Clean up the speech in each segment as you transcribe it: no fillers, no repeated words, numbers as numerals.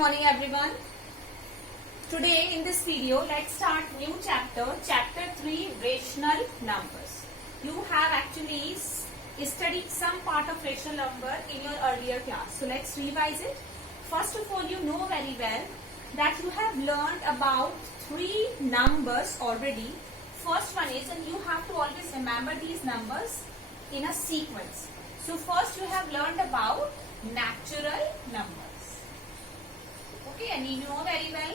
morning everyone. Today in this video let's start new chapter 3, rational numbers. You have actually studied some part of rational number in your earlier class. So let's revise it. First of all, you know very well that you have learned about 3 numbers already. First one is, and you have to always remember these numbers in a sequence. So first you have learned about natural numbers. Okay, and you know very well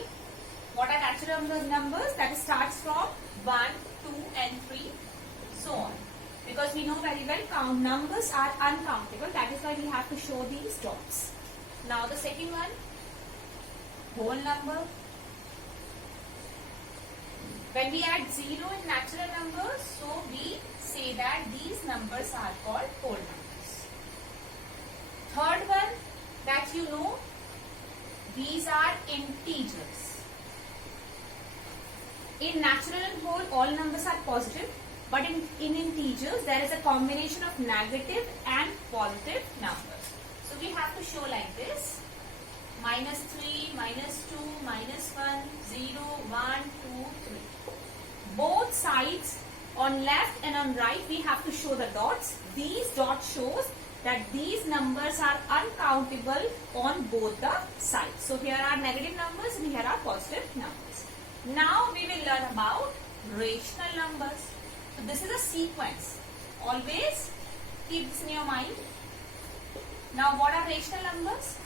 what are natural numbers. That starts from 1, 2 and 3, so on. Because we know very well numbers are uncountable. That is why we have to show these dots. Now the second one, whole number. When we add 0 in natural numbers, so we say that these numbers are called whole numbers. Third one that you know, these are integers. In natural and whole, all numbers are positive, but in integers there is a combination of negative and positive numbers. So we have to show like this: -3, -2, -1, 0, 1, 2, 3. Both sides, on left and on right, we have to show the dots. These dots shows that these numbers are uncountable on both the sides. So here are negative numbers and here are positive numbers. Now we will learn about rational numbers. So this is a sequence. Always keep this in your mind. Now what are rational numbers?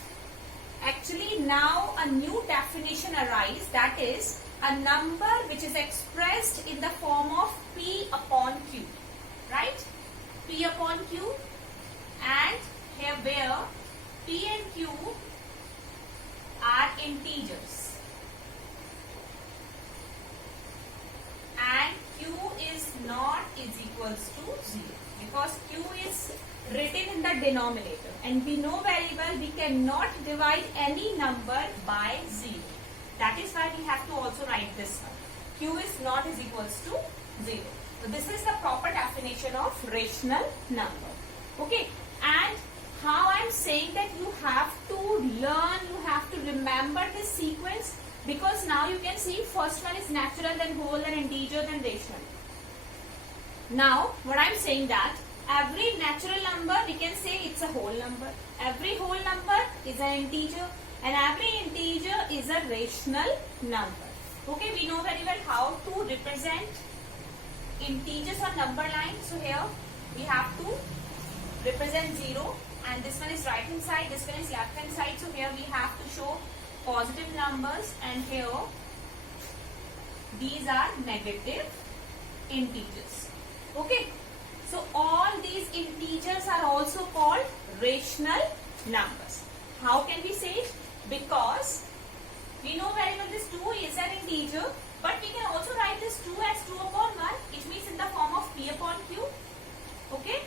Actually now a new definition arises, that is a number which is expressed in the form of P upon Q. Right? P upon Q. And here where P and Q are integers and Q is not is equals to 0, because Q is written in the denominator and we know very well we cannot divide any number by 0. That is why we have to also write this one. Q is not is equals to 0. So this is the proper definition of rational number. Okay. And how I am saying that you have to learn, you have to remember this sequence, because now you can see first one is natural, then whole, then integer, then rational. Now what I am saying that every natural number we can say it's a whole number, every whole number is an integer, and every integer is a rational number. Okay, we know very well how to represent integers on number line. So here we have to represent 0 and this one is right hand side, this one is left hand side. So here we have to show positive numbers and here these are negative integers. Okay, so all these integers are also called rational numbers. How can we say it? Because we know very well this 2 is an integer, but we can also write this 2 as 2 upon 1. It means in the form of P upon Q. Okay,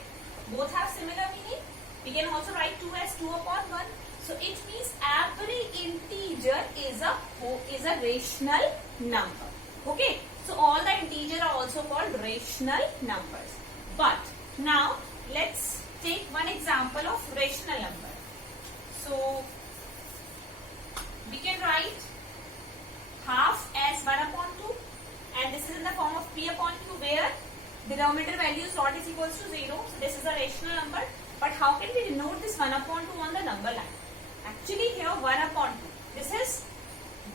both have similar meaning. We can also write 2 as 2 upon 1. So it means every integer is a rational number. Okay, so all the integers are also called rational numbers. But now let's take one example of rational number. So we can write half as 1 upon 2, and this is in the form of P upon Q, where denominator value is not is equals to 0. So this is a rational number. But how can we denote this 1 upon 2 on the number line? Actually here 1 upon 2.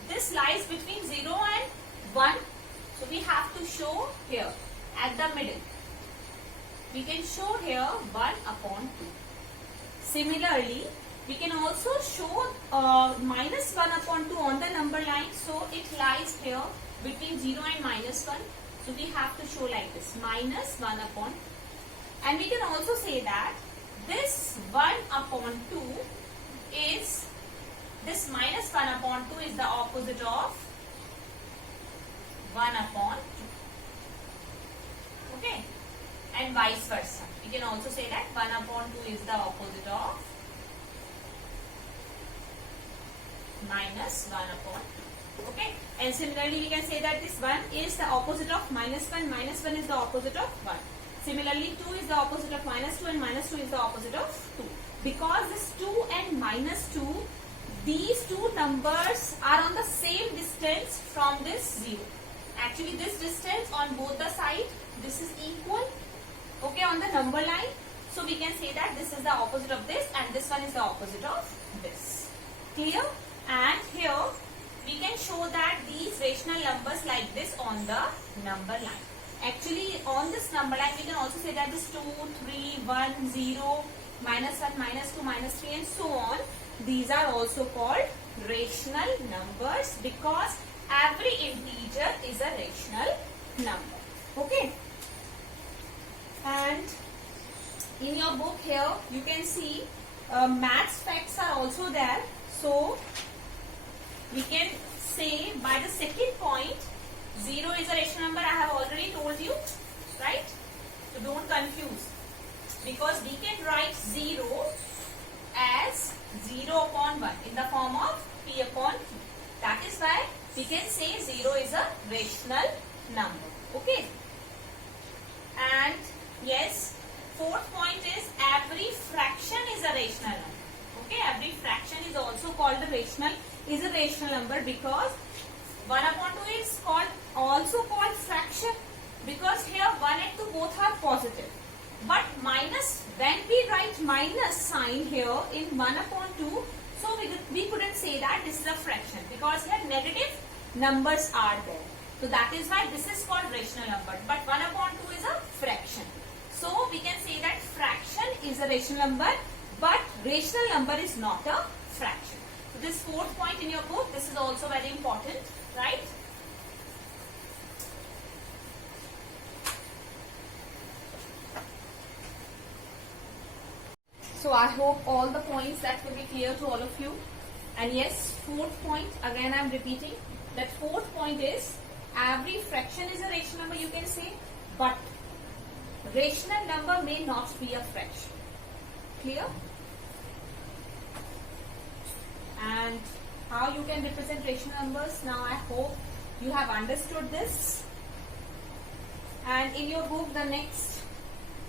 This lies between 0 and 1. So we have to show here at the middle. We can show here 1 upon 2. Similarly, we can also show minus 1 upon 2 on the number line. So it lies here between 0 and minus 1. So we have to show like this, minus 1 upon 2. And we can also say that this 1 upon 2 is, this minus 1 upon 2 is the opposite of 1 upon 2. Okay. And vice versa. We can also say that 1 upon 2 is the opposite of minus 1 upon 2. Okay. And similarly we can say that this 1 is the opposite of minus 1. Minus 1 is the opposite of 1. Similarly 2 is the opposite of minus 2 and minus 2 is the opposite of 2. Because this 2 and minus 2, these two numbers are on the same distance from this 0. Actually, this distance on both the sides, this is equal, okay, on the number line. So we can say that this is the opposite of this and this one is the opposite of this. Clear? And here we can show that these rational numbers like this on the number line. Actually, on this number line we can also say that this 2, 3, 1, 0, minus 1, minus 2, minus 3 and so on. These are also called rational numbers because every integer is a rational number. Okay? And in your book here you can see maths facts are also there. So we can say by the second point 0 is a rational number. I have already told you, right? So don't confuse, because we can write 0 as 0 upon 1 in the form of p upon q. That is why we can say 0 is a rational number. Okay? And yes, fourth point is every fraction is a rational number. Okay, every fraction is also called a rational number because 1 upon 2 is also called fraction because here 1 and 2 both are positive. But minus, when we write minus sign here in 1 upon 2, so we couldn't say that this is a fraction because here negative numbers are there. So that is why this is called rational number. But 1 upon 2 is a fraction. So we can say that fraction is a rational number, but rational number is not a fraction. So this fourth point in your book, this is also very important, right? So I hope all the points that will be clear to all of you. And yes, fourth point, again I am repeating, that fourth point is every fraction is a rational number, you can say, but rational number may not be a fraction. Clear? And how you can represent rational numbers, now I hope you have understood this. And in your book the next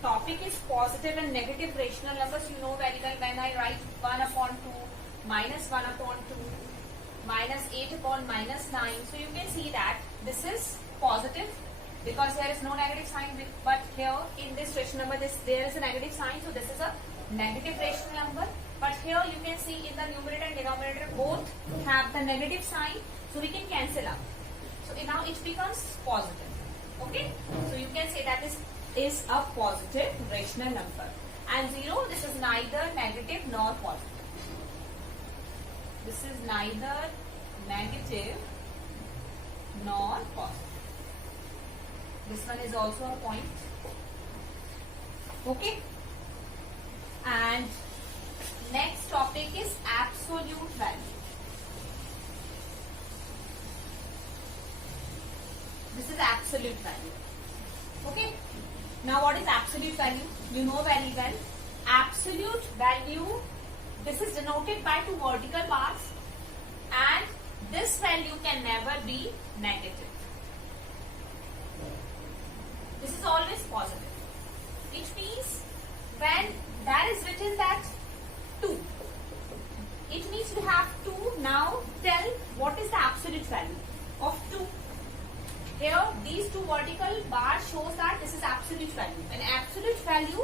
topic is positive and negative rational numbers. You know very well when I write 1 upon 2, minus 1 upon 2, minus 8 upon minus 9. So you can see that this is positive because there is no negative sign, but here in this rational number there is a negative sign, so this is a negative rational number. But here you can see in the numerator and denominator both have the negative sign, so we can cancel out. So now it becomes positive. Okay, so you can say that this is a positive rational number. And 0, this is neither negative nor positive. This is neither negative nor positive. This one is also a point. Okay. And next topic is absolute value. This is absolute value. Okay. Now what is absolute value? You know very well. Absolute value, this is denoted by two vertical bars, and this value can never be negative. This is always positive. It means when there is written that 2, it means you have 2. Now tell what is the absolute value of 2. Here these two vertical bars shows that this is absolute value. An absolute value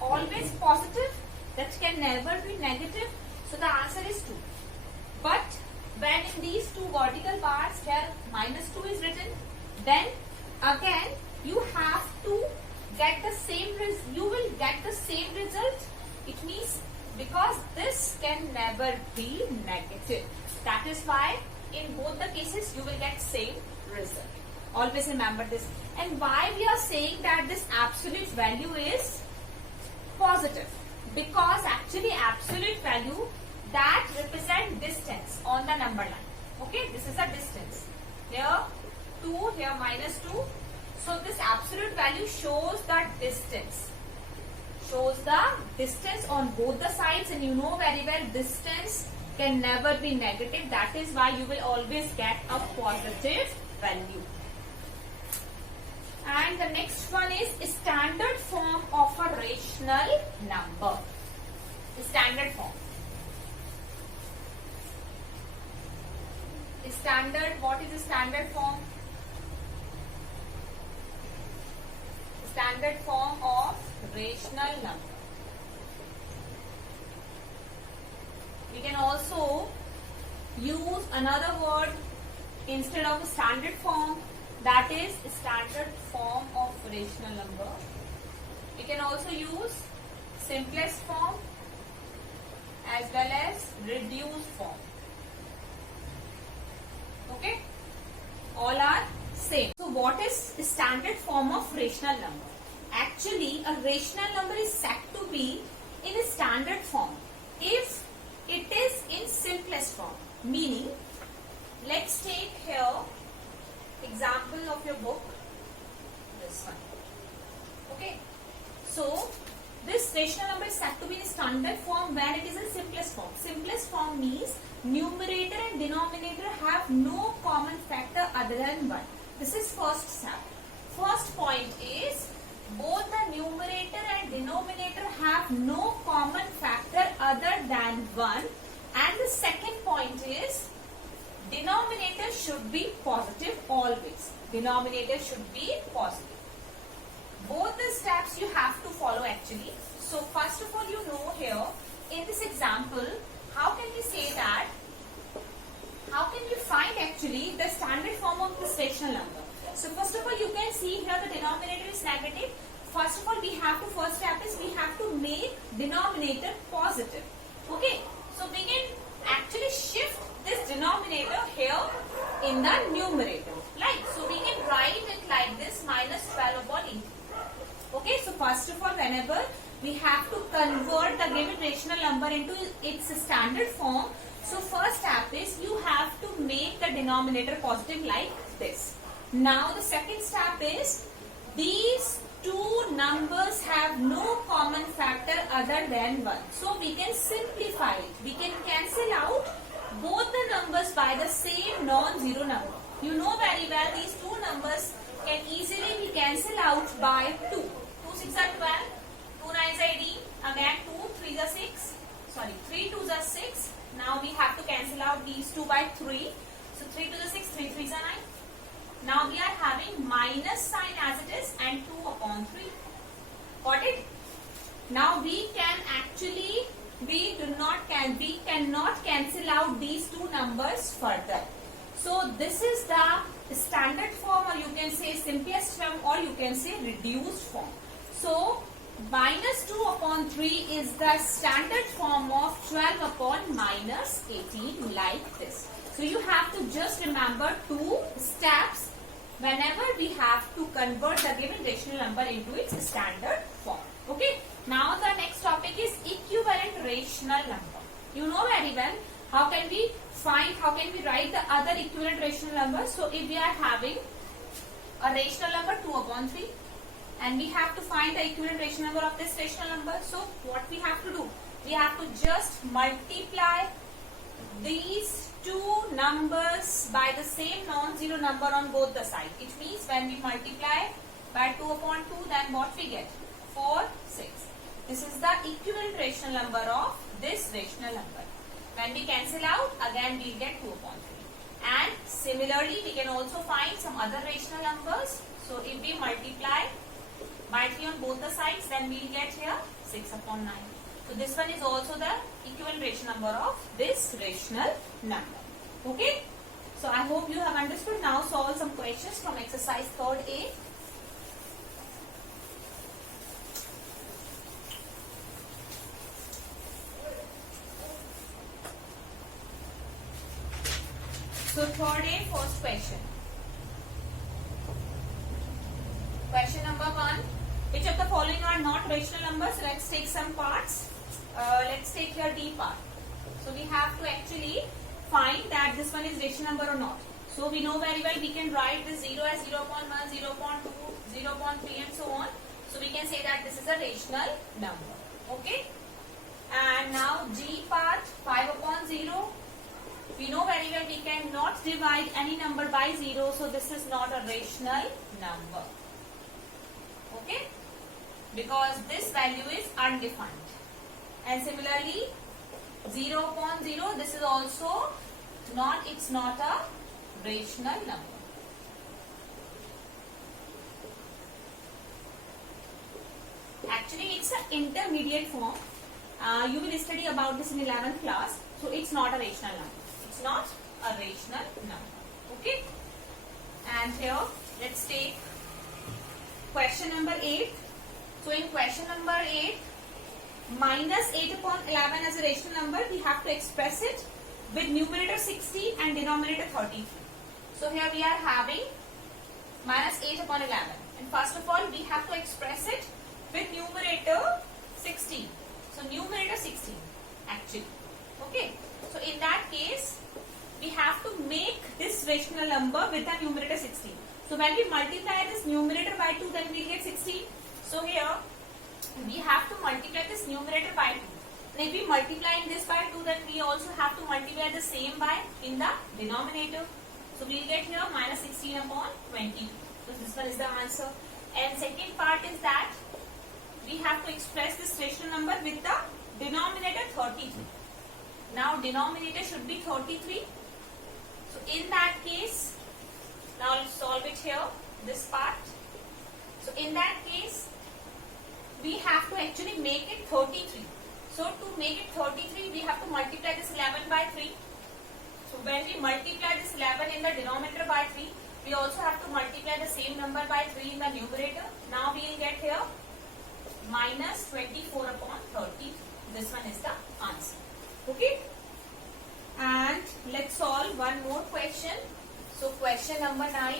always positive, that can never be negative. So the answer is 2. But when in these two vertical bars here minus 2 is written, then again you have to get the same you will get the same result. It means because this can never be negative. That is why in both the cases you will get same result. Always remember this. And why we are saying that this absolute value is positive? Because actually absolute value that represent distance on the number line. Okay, this is a distance. Here 2, here minus 2. So this absolute value shows the distance. Shows the distance on both the sides, and you know very well distance can never be negative. That is why you will always get a positive value. And the next one is standard form of a rational number. Standard form. Standard, what is the standard form? Standard form of rational number. We can also use another word instead of standard form, that is standard form of rational number. We can also use simplest form as well as reduced form. Okay, all are same. So what is standard form of rational number? Actually, a rational number is said to be in a standard form if it is in simplest form. Meaning, let's take here example of your book, this one. Okay, so this rational number is said to be in standard form when it is in simplest form. Simplest form means numerator and denominator have no common factor other than 1. This is first step. First point is both the numerator and denominator have no common factor other than 1. And the second point is denominator should be positive always. Denominator should be positive. Both the steps you have to follow actually. So first of all, you know here in this example, how can we say that, how can we find actually the standard form of this rational number? So first of all, you can see here the denominator is negative. First of all, first step is we have to make denominator positive. Okay, so we can actually shift this denominator here in the numerator. Like, so we can write it like this, minus 12 upon 18. Okay, so first of all, whenever we have to convert the given rational number into its standard form, so first step is you have to make the denominator positive like this. Now the second step is these two numbers have no common factor other than 1. So we can simplify it. We can cancel out both the numbers by the same non-zero number. You know very well these two numbers can easily be cancelled out by 2. 2 6 are 12, 2 9 are 18, again 2 3 are 6, sorry 3 2 are 6. Now we have to cancel out these 2 by 3. So 3 2 are 6, 3 3 are 9. Now we are having minus sign as it is and 2 upon 3. Got it? Now we can actually, we cannot cancel out these two numbers further. So this is the standard form, or you can say simplest form, or you can say reduced form. So minus 2 upon 3 is the standard form of 12 upon minus 18 like this. So you have to just remember two steps whenever we have to convert the given rational number into its standard form. Okay. Now the next topic is equivalent rational number. You know very well how can we write the other equivalent rational number. So if we are having a rational number 2 upon 3 and we have to find the equivalent rational number of this rational number. So what we have to do? We have to just multiply these two numbers by the same non-zero number on both the sides. It means when we multiply by 2 upon 2, then what we get? 4, 6. This is the equivalent rational number of this rational number. When we cancel out, again we will get 2 upon 3. And similarly, we can also find some other rational numbers. So if we multiply by 3 on both the sides, then we will get here 6 upon 9. So this one is also the equivalent rational number of this rational number. Okay. So I hope you have understood. Now solve some questions from exercise 3rd A. So 3rd A, first question. Question number 1. Which of the following are not rational numbers? Let's take some parts. Let's take here D part. So we have to actually find that this one is rational number or not. So we know very well we can write this 0 as 0 upon 1, 0 upon 2, 0 upon 3 and so on. So we can say that this is a rational number. Okay. And now G part, 5 upon 0. We know very well we cannot divide any number by 0. So this is not a rational number. Okay. Because this value is undefined. And similarly 0 upon 0, this is also It's not a rational number. Actually, it's an intermediate form. You will study about this in 11th class. So it's not a rational number. It's not a rational number. Okay. And here, let's take question number 8. So in question number 8, minus 8 upon 11 as a rational number, we have to express it with numerator 60 and denominator 33. So here we are having minus 8 upon 11. And first of all, we have to express it with numerator 16. So numerator 16 actually. Okay. So in that case, we have to make this rational number with the numerator 16. So when we multiply this numerator by 2, then we get 16. So here we have to multiply this numerator by 2. And if we multiply this by 2, then we also have to multiply the same by in the denominator. So we will get here minus 16 upon 20. So this one is the answer. And second part is that we have to express this rational number with the denominator 33. Now denominator should be 33. So in that case, now let's solve it here, this part. So in that case, we have to actually make it 33. So to make it 33, we have to multiply this 11 by 3. So when we multiply this 11 in the denominator by 3, we also have to multiply the same number by 3 in the numerator. Now we will get here minus 24 upon 30. This one is the answer. Okay. And let's solve one more question. So question number 9.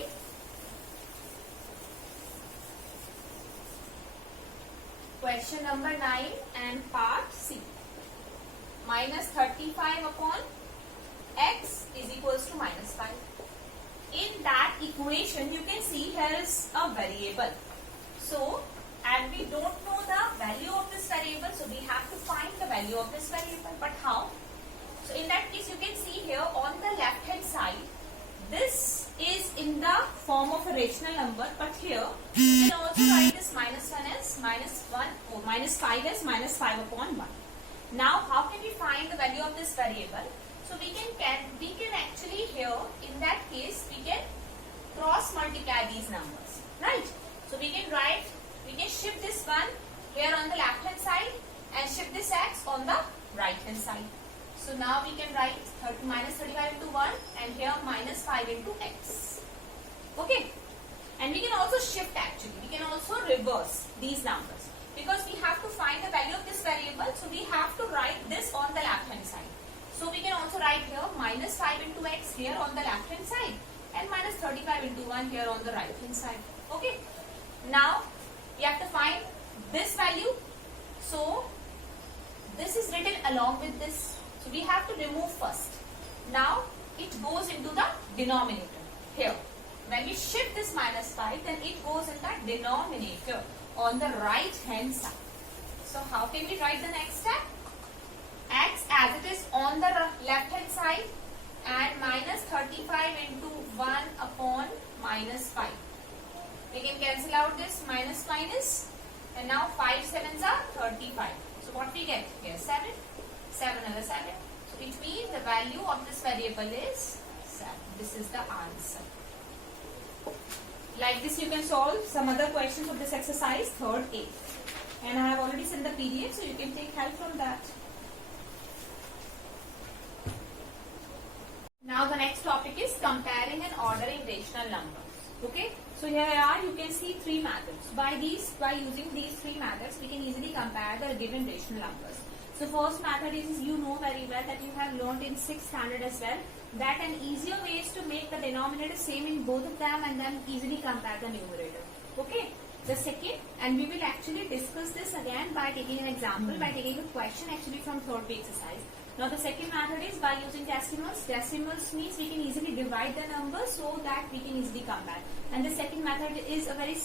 Question number 9 and part C. Minus 35 upon x is equals to minus 5. In that equation, you can see here is a variable. So, and we don't know the value of this variable, so we have to find the value of this variable. But how? So in that case, you can see here on the left hand side, this is in the form of a rational number, but here you can also write this minus 1 as minus 1 or minus 5 as minus 5 upon 1. Now how can we find the value of this variable? So we can actually here in that case we can cross multiply these numbers, right? So we can shift this one here on the left hand side and shift this x on the right hand side. So now we can write minus 35 into 1 and here minus 5 into x. Okay. And we can also shift actually. We can also reverse these numbers. Because we have to find the value of this variable. So we have to write this on the left hand side. So we can also write here minus 5 into x here on the left hand side. And minus 35 into 1 here on the right hand side. Okay. Now we have to find this value. So this is written along with this. So we have to remove first. Now it goes into the denominator here. When we shift this minus 5, then it goes in the denominator on the right hand side. So how can we write the next step? X as it is on the left hand side and minus 35 into 1 upon minus 5. We can cancel out this minus minus and now 5 sevens are 35. So what we get here? 7. 7 another 7. So it means the value of this variable is 7. This is the answer. Like this you can solve some other questions of this exercise, third A. And I have already sent the PDF, so you can take help from that. Now the next topic is comparing and ordering rational numbers. Okay. So here you can see three methods. By using these three methods, we can easily compare the given rational numbers. So first method is, you know very well that you have learned in 6th standard as well, that an easier way is to make the denominator same in both of them and then easily compare the numerator. Okay. The second, and we will actually discuss this again by taking an example, by taking a question actually from third B exercise. Now the second method is by using decimals. Decimals means we can easily divide the number so that we can easily compare. And the second method is a very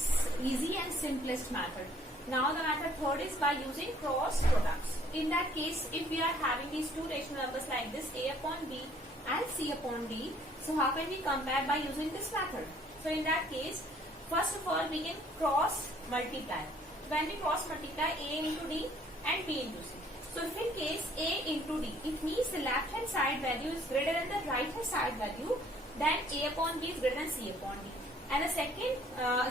easy and simplest method. Now the method third is by using cross products. In that case, if we are having these two rational numbers like this, A upon B and C upon D, so how can we compare by using this method? So in that case, first of all, we can cross multiply. When we cross multiply A into D and B into C. So if in case A into into D. It means the left hand side value is greater than the right hand side value, then A upon B is greater than C upon D. And the second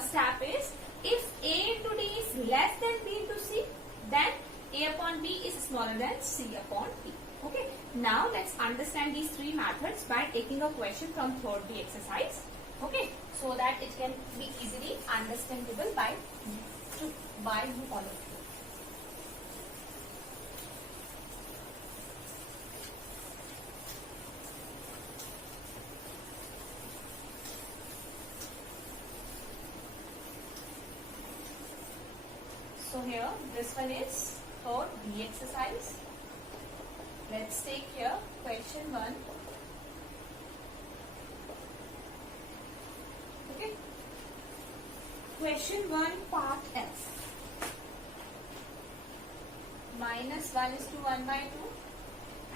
step is, if A into D is less than B into C, then A upon B is smaller than C upon D. Okay. Now let's understand these three methods by taking a question from 3rd B exercise. Okay. So that it can be easily understandable by you all of you. So here, this one is 3rd B exercise. Let's take here question 1. Okay. Question 1, part F. Minus 1 is to 1 by 2.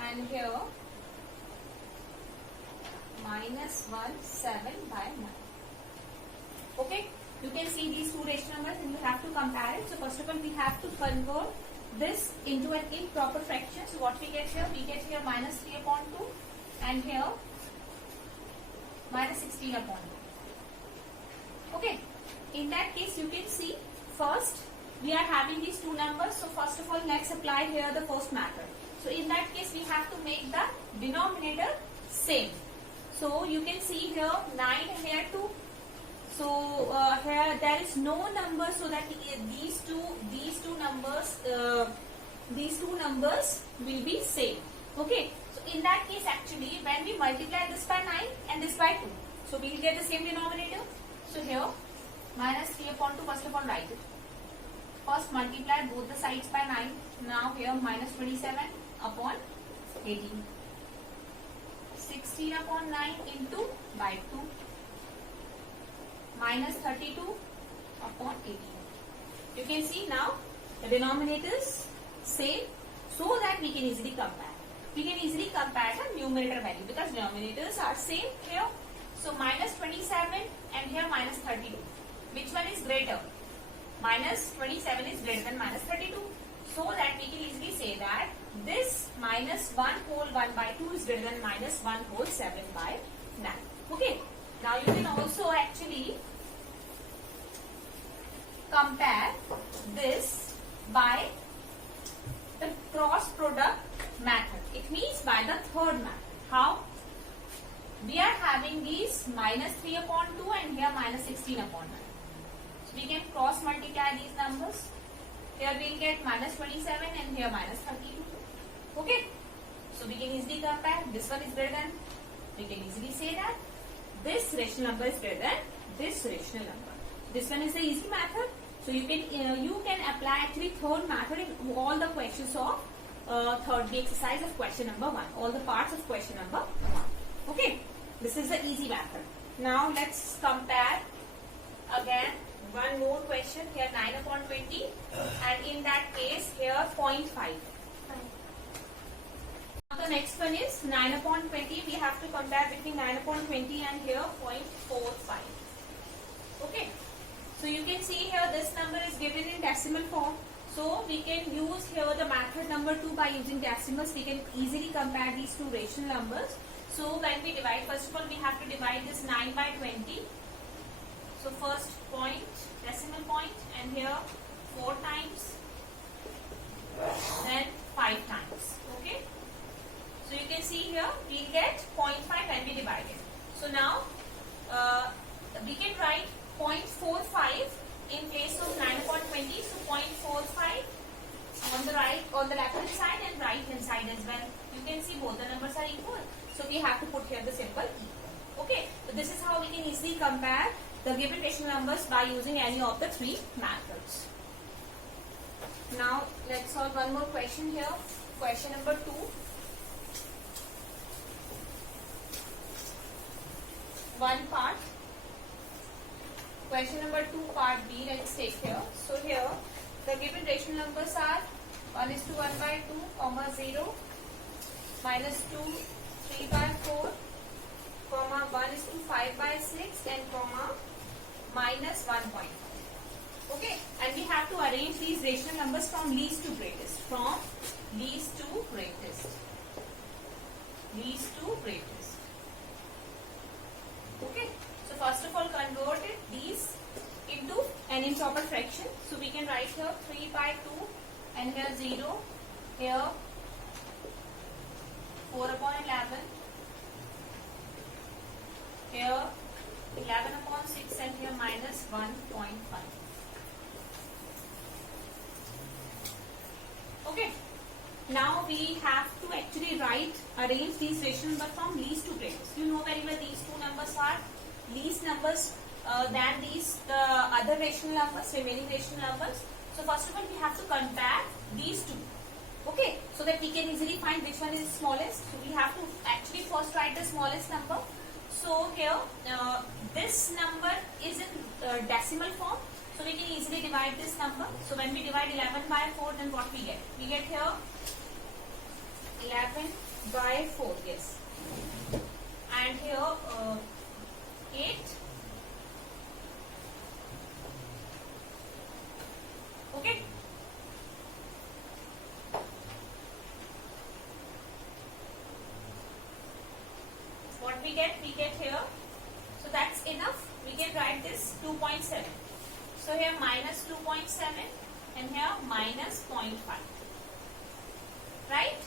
And here, minus 1, 7 by 9. Okay. You can see these two rational numbers and you have to compare it. So first of all, we have to convert this into an improper fraction. So what we get here? We get here minus 3 upon 2 and here minus 16 upon 2. Okay. In that case, you can see first we are having these two numbers. So first of all, let's apply here the first method. So in that case, we have to make the denominator same. So you can see here 9 and here 2. So here there is no number, so that these two numbers will be same. Okay. So in that case, actually, when we multiply this by 9 and this by 2, so we will get the same denominator. So here minus 3 upon 2. First of all, write it. First multiply both the sides by 9. Now here minus 27 upon 18. 16 upon 9 into by 2. Minus 32 upon 18. You can see now the denominators same, so that we can easily compare. We can easily compare the numerator value because denominators are same here. So minus 27 and here minus 32. Which one is greater? Minus 27 is greater than minus 32. So that we can easily say that this minus 1 whole 1 by 2 is greater than minus 1 whole 7 by 9. Okay. Now you can also actually compare this by the cross product method. It means by the third method. How? We are having these minus 3 upon 2 and here minus 16 upon 9. So we can cross multiply these numbers. Here we will get minus 27 and here minus 32. Okay. So we can easily compare. This one is greater than. We can easily say that this rational number is greater than this rational number. This one is the easy method. So you can apply actually third method in all the questions of 3rd B exercise of question number 1. All the parts of question number 1. Okay. This is the easy method. Now let's compare again one more question. Here 9 upon 20 and in that case here 0.5. Now the next one is 9 upon 20. We have to compare between 9 upon 20 and here 0.45. Okay. So you can see here this number is given in decimal form. So we can use here the method number 2 by using decimals. We can easily compare these two rational numbers. So when we divide, first of all we have to divide this 9 by 20. So first point, decimal point, and here 4 times, then 5 times. Okay. So you can see here we will get 0.5 when we divide it. So now we can write 0.45 in place of 9 upon 20. So 0.45 on the left hand side and right hand side as well. You can see both the numbers are equal. So we have to put here the symbol equal. Okay. So this is how we can easily compare the given rational numbers by using any of the 3 methods. Now let's solve one more question here. Question number 2. One part. Question number 2 part B, let's take here. So here the given rational numbers are 1 is to 1 by 2, comma 0, minus 2, 3 by 4, comma 1 is to 5 by 6 and comma minus 1.5. Okay, and we have to arrange these rational numbers from least to greatest. From least to greatest. 3 by 2 and here 0, here 4 upon 11, here 11 upon 6 and here minus 1.5. Okay. Now we have to actually arrange these rational numbers from least to greatest. You know very well these two numbers are least numbers than the other rational numbers, remaining rational numbers. So first of all, we have to compare these two. Okay, so that we can easily find which one is smallest. So we have to actually first write the smallest number. So here, this number is in decimal form. So we can easily divide this number. So when we divide 11 by 4, then what we get? We get here 11 by 4, yes. And here 8. Okay. What we get? We get here. So that's enough. We can write this 2.7. So here minus 2.7 and here minus 0.5. Right?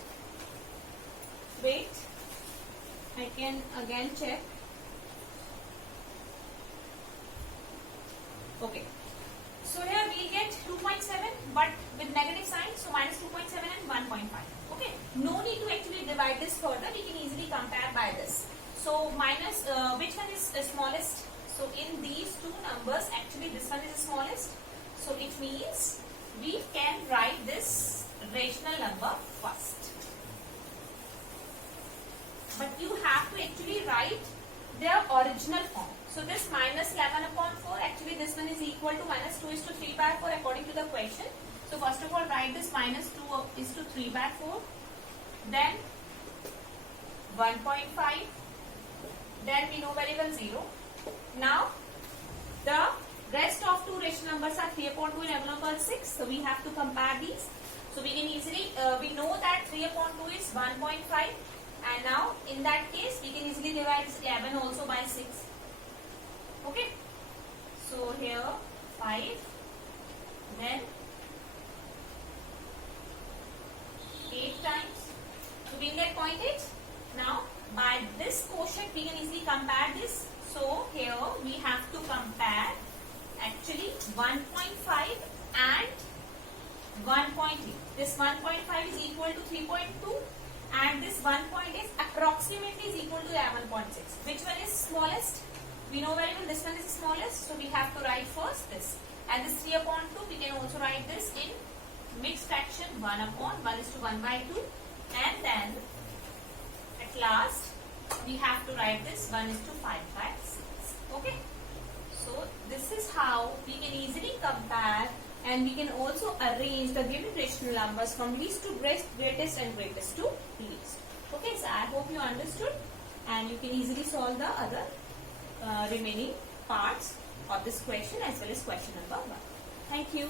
Wait. I can again check. Okay. So here we get 2.7 but with negative sign. So minus 2.7 and 1.5. Okay. No need to actually divide this further. We can easily compare by this. So minus, which one is the smallest? So in these two numbers, actually this one is the smallest. So it means we can write this rational number first. But you have to actually write their original form. So this minus 11 upon 4, actually this one is equal to minus 2 is to 3 by 4 according to the question. So first of all, write this minus 2 is to 3 by 4. Then 1.5. Then we know very well 0. Now, the rest of two rational numbers are 3 upon 2 and 11 upon 6. So we have to compare these. So we can easily, we know that 3 upon 2 is 1.5. And now, in that case, we can easily divide 11 also by 6. Okay. So here 5. Then 8 times. So we get 0.8. Now, by this quotient, we can easily compare this. So here we have to compare actually 1.5 and 1.8. This 1.5 is equal to 3.2 and this 1 point is approximately is equal to 11.6. Which one is smallest? We know very well this one is the smallest. So we have to write first this. And this 3 upon 2, we can also write this in mixed fraction 1 upon 1 is to 1 by 2. And then at last, we have to write this 1 is to 5 by 6. Okay. So this is how we can easily compare and we can also arrange the given rational numbers from least to greatest and greatest to least. Okay, so I hope you understood and you can easily solve the other remaining parts of this question as well as question number 1. Thank you.